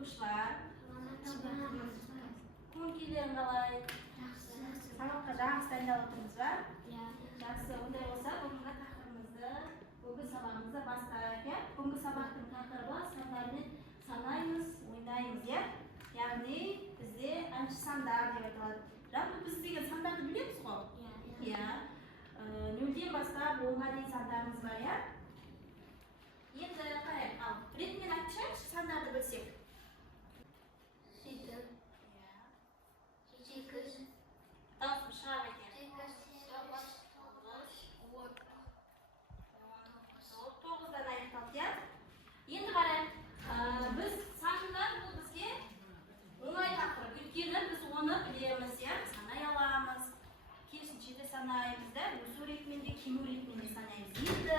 оқушылар, көңіл-күйлерің қалай? Сабаққа жақсы дайындалып отырмыз ба? Жақсы, ондай болса, бүгінгі тақырыбымызды, бүгінгі сабағымызды бастайық, иә? Бүгінгі сабақтың тақырыбы сандармен санаймыз, ойнаймыз, иә? Яғни бізде әнші сандар деп айтылады. Жалпы біз деген сандарды білеміз ғой? Иә. Нөлден бастап 10-ға дейін сандарымыз бар, иә? Енді қарайық, ал ретімен айтшайықшы сандарды білсек. 7, 8, дауысым шығарып екен. 9-дан аяқталды, иә? Енді қарайық, біз сандар бұл бізге оңай тақырып. Өйткені біз оны білеміз, иә? Санай аламыз. Керісінше де санаймыз, да? Өсу ретімен де, кему ретімен де санаймыз. Енді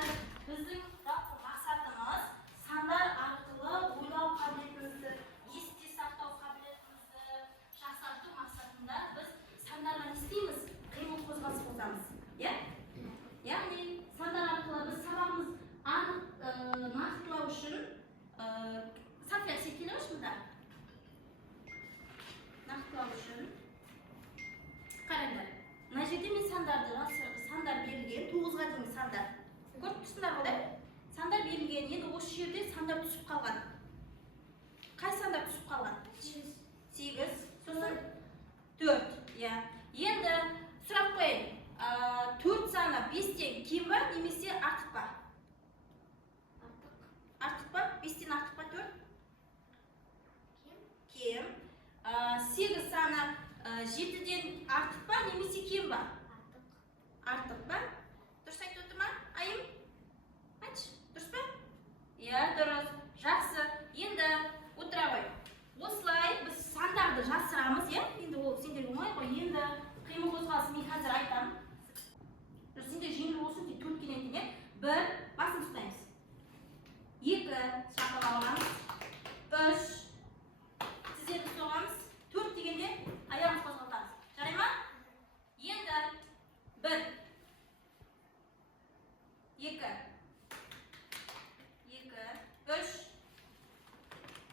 біздің жалпы мақсатымыз сандар арқылы ойлау қабілетімізді, есте сақтау қабілетімізді жақсарту мақсатында біз сандарға не істейміз? Қимыл қозғалыс қосамыз, иә? Яғни сандар арқылы біз сабағымыз анық нақтылау үшін София, сен келе қойшы мұнда? Нақтылау үшін қараңдар. Мына жерде мен сандар берілген, 9-ға дейін сандар. Көріп тұрсыңдар ғой, да? Сандар берілген, енді осы жерде сандар түсіп қалған. Қай сандар түсіп қалған? 8, сосын 4, иә. Енді сұрақ қойайын. 4 саны 5-тен кем ба, немесе артық па? Артық па? 5-тен артық па 4? Кем. 8 саны 7-ден артық па, немесе кем ба? Артық ба? Дұрыс айтып отыр ма? Айым? Айтшы, дұрыс па? Иә, дұрыс. Жақсы. Енді отыра ғой. Осылай біз сандарды жасырамыз, иә? Енді ол сендер оңай ғой. Енді қимыл қозғалысын мен қазір айтамын. Сендер жеңіл болсын деп 4 келетін, иә? 1, басын ұстаймыз. 2, шақырып аламыз. 3, тізерді соғамыз. 4 дегенде аяғымыз қозғалтамыз. Жарай ма? Енді 1, 2, 2, 3,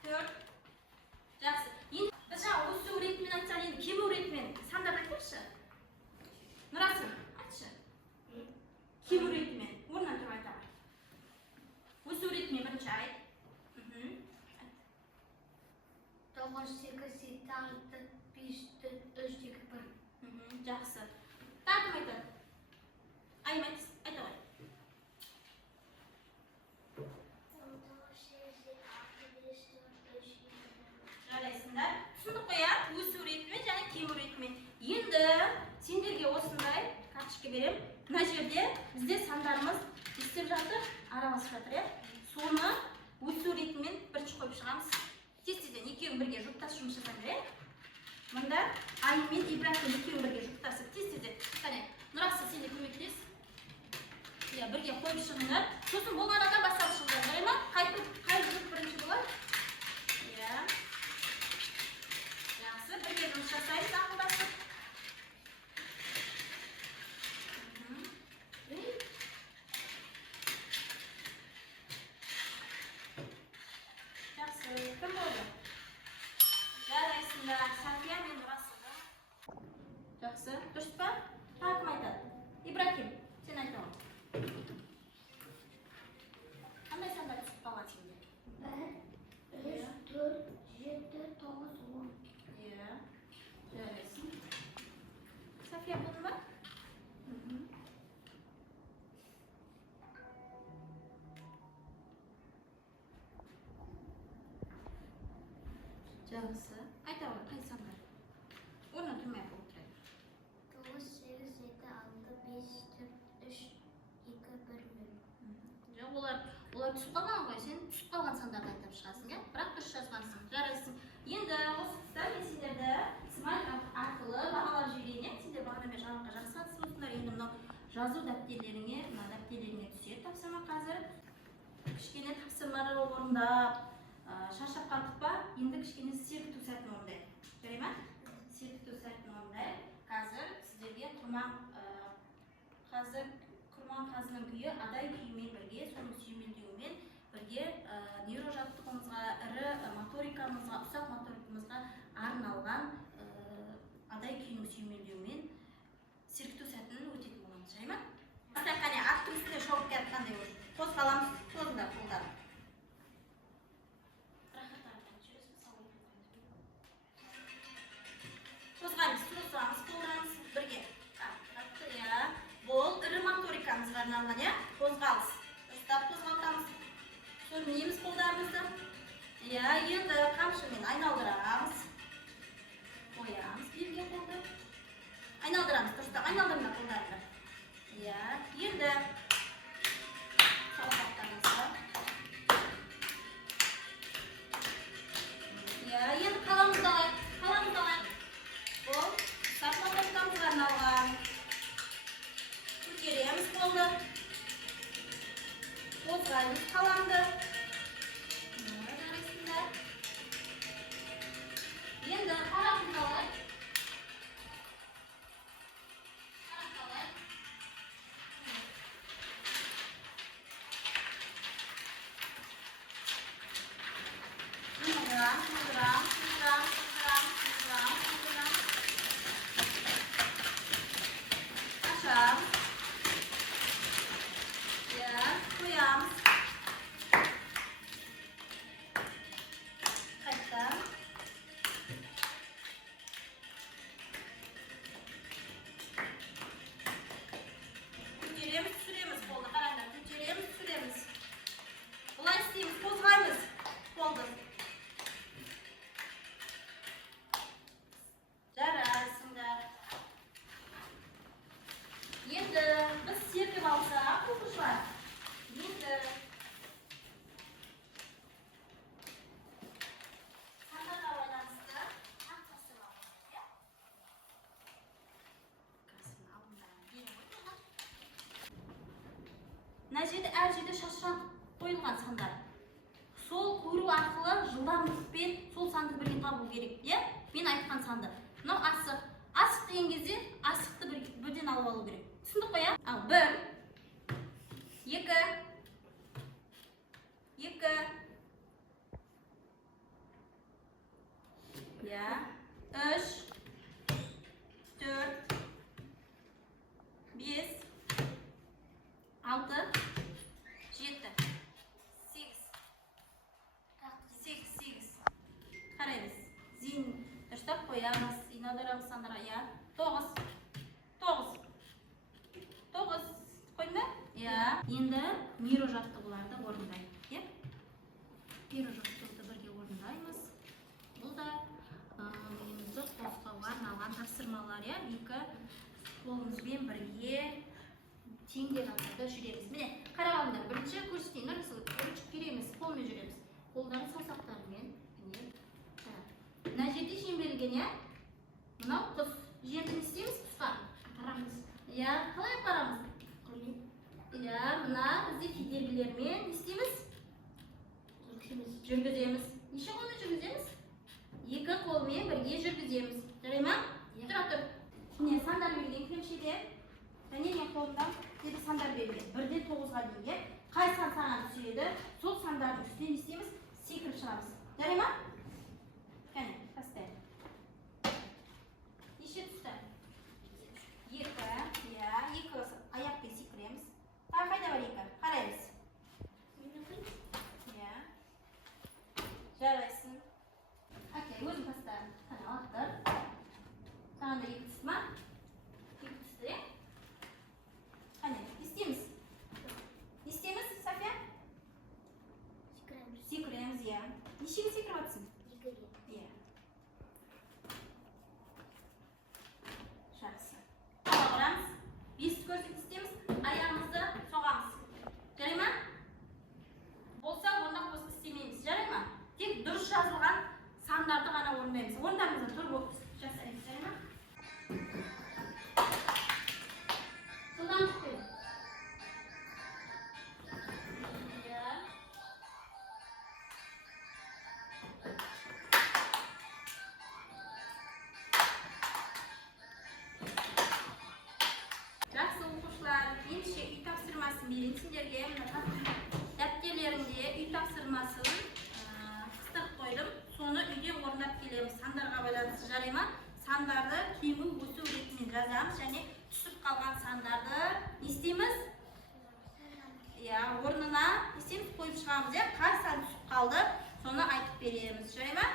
4. Жақсы. Енді біз жаңа өсу ретімен айтсақ, енді кему ретімен сандарды айтайықшы. Нұрасыл, айтшы. Кему ретімен. Орнынан тұрып айтамын. Өсу ретімен бірінші айт. 9, 8, 7, 6, 5, 4, 3, 2, 1. Жақсы. Тағы кім айтады? Айым айта ғой. 9, 8, 7, 6, 5, 4, 3, 2, 1. Жарайсыңдар. Түсіндік қой, иә? Өсу ретімен және кему ретімен. Енді сендерге осындай карточка берем. Мына жерде бізде сандарымыз істеп жатыр, араласып жатыр, иә? Соны өсу ретімен бірінші қойып шығамыз. Тез-тезден екеуің бірге жұптас жұмыс жасаңдар, иә? Мұнда Айым мен Ибрахим екеуің бірге жұптасып тез-тезден. Қане, Нұрасы сен де көмектес. Иә, бірге қойып шығыңдар. Сосын болған адам бастап шығыңдар, жарай ма? Қай жұп бірінші болады? Иә. Жақсы, бірге жұмыс жасаймыз, ақылдасып. Жақсы, кім болды? Жарайсыңдар, София мен Нұрасылда. Жақсы, дұрыс па? Тағы кім айтады? Ибрахим, сен айта ғой. Қандай сандар түсіп қалған сенде? 1, 3, 4, 7, 9, 10. Иә, жарайсың. София болды ма? Жақсы. Айта ғой, қай сандар? Орнынан тұрмай-ақ отырайық. 9, 8, 7, 6, 5, 4, 3, 2, 1. Жоқ, олар түсіп қалған ғой, сен түсіп қалған сандарды айтып шығасың, иә? Бірақ дұрыс жазғансың, жарайсың. Енді осы тұста мен сендерді смайль арқылы бағалап жіберейін, иә? Сендер бағанамен жауапқа жақсы қатысып отырсыңдар. Енді мынау жазу дәптерлеріңе түседі тапсырма қазір. Кішкене тапсырмалар орындап, шаршап қалдық па? Енді кішкене серпіту сәтін орындайық. Жарай ма? Серпіту сәтін орындайық. Қазір сіздерге құрман қазының күйі адай күйімен бірге, соның сүйемелдеуімен бірге нейрожаттығымызға, ірі моторика моторларымызға, ұсақ моторларымызға арналған адай күйінің сүйемелдеуімен сергіту сәтін өтетін боламыз, жай ма? Қане, аттың үстіне шауып келатқандай olur. Қозғаламыз, қозыңдар, қолдар. Қозғаймыз, қозғамыз, қолдарымыз бірге. Бұл ірі моторикамызға арналған, қозғалыс. Ұстап қозғалтамыз. Сөрмейміз қолдарымызды. Енді қамшымен айналдырамыз. Қоямыз, берге қолды. Айналдырамыз, дұрыстап, айналдырма қолдарымды. Енді салғақтарымызды. Енді қаламызды алайық. Бұл ұсақ моторикамызға арналған. Көтереміз қолды. Қозғаймыз қаламды. Енді қарамызды алайық. Açalım. Koyalım. Kaçtan. Tüccarımız, süremiz oldu. Karanlar, tüccarımız, süremiz. Olay isteyimiz, kozgayımız oldu. Жарайсыңдар. Енді біз серкіп алсақ, оқушылар. Енді сандарға байланысты қасым аламыз, Қасым алыңдар. Мына жерде әр жерде шашыран қойылған сандар. Сол көру арқылы жылдамдықпен сол санды бірге табу керек, Мен айтқан санды. Мынау асық. Асық деген кезде асықты бірден алып алу керек. Түсіндік қой, Ал 1, 2, 2, 3, 4, 5, 6, 7, 8. Қараймыз. Дұрыстап қоямыз, инаударамыз сандарға, 9. 9. Қойдың ба? Енді нейро жаттығуларды орындайық. Нейро жаттығуды бірге орындаймыз. Бұл да миымызды қозғауға арналған тапсырмалар, Екі қолымызбен бірге теңден атады жүреміз. Міне, қарағандар, бірінші көрсетейін, ұрычып кереміз, қолмен жүреміз. Қолдарын саусақтарымен, мына жерде жем берілген, Мынау құс. Жемді істейміз құсқа? Қарамыз. Қалай қарамыз? Мына бізде кедергілермен істейміз? Жүргіземіз. Неше қолмен жүргіземіз? 2 қолмен бірге жүргіземіз. Жарай ма? Тұра тұр. Міне сандар берген кілемшеде. Және мен қолымдан деді сандар берген. 1-ден 9-ға дейін. Қай сан саған түседі? Сол сандардың үстінен істейміз? Секіріп шығамыз. Жарай ма? Кәне, тастайық. Неше түсті? 2, 2 аяқпен секіреміз. Тағы қайда бар 2? Қараймыз. Жарайсың. Өзің таста. Қане, алақтыр. Тағында 2 түсті ма? 2 түсті, Қане, істейміз. Істейміз, София? Секіреміз, Нешеге секіріп атсың? 2-ге. Жақсы. Ала бұрамыз. 5 көрсетіп істейміз. Аяғымызды соғамыз. Жарай ма? Болса, онда қосып істемейміз. Жарай ма? Тек дұрыс жазылған сандарды ғана орындаймыз. Орындарымыздан тұрып оқып жасаймыз. Жарай ма? Жылдан түспейміз. Жақсы оқушылар, ендеше үй тапсырмасын берейін сендерге. Дәптерлерінде үй тапсырмасын қыстырып қойдым. Соны жарай ма? Сандарды кейінгі өсу ретімен жазамыз және түсіп қалған сандарды не істейміз? Орнына не істейміз? Қойып шығамыз. Қай сан түсіп қалды, соны айтып береміз. Жарай ма?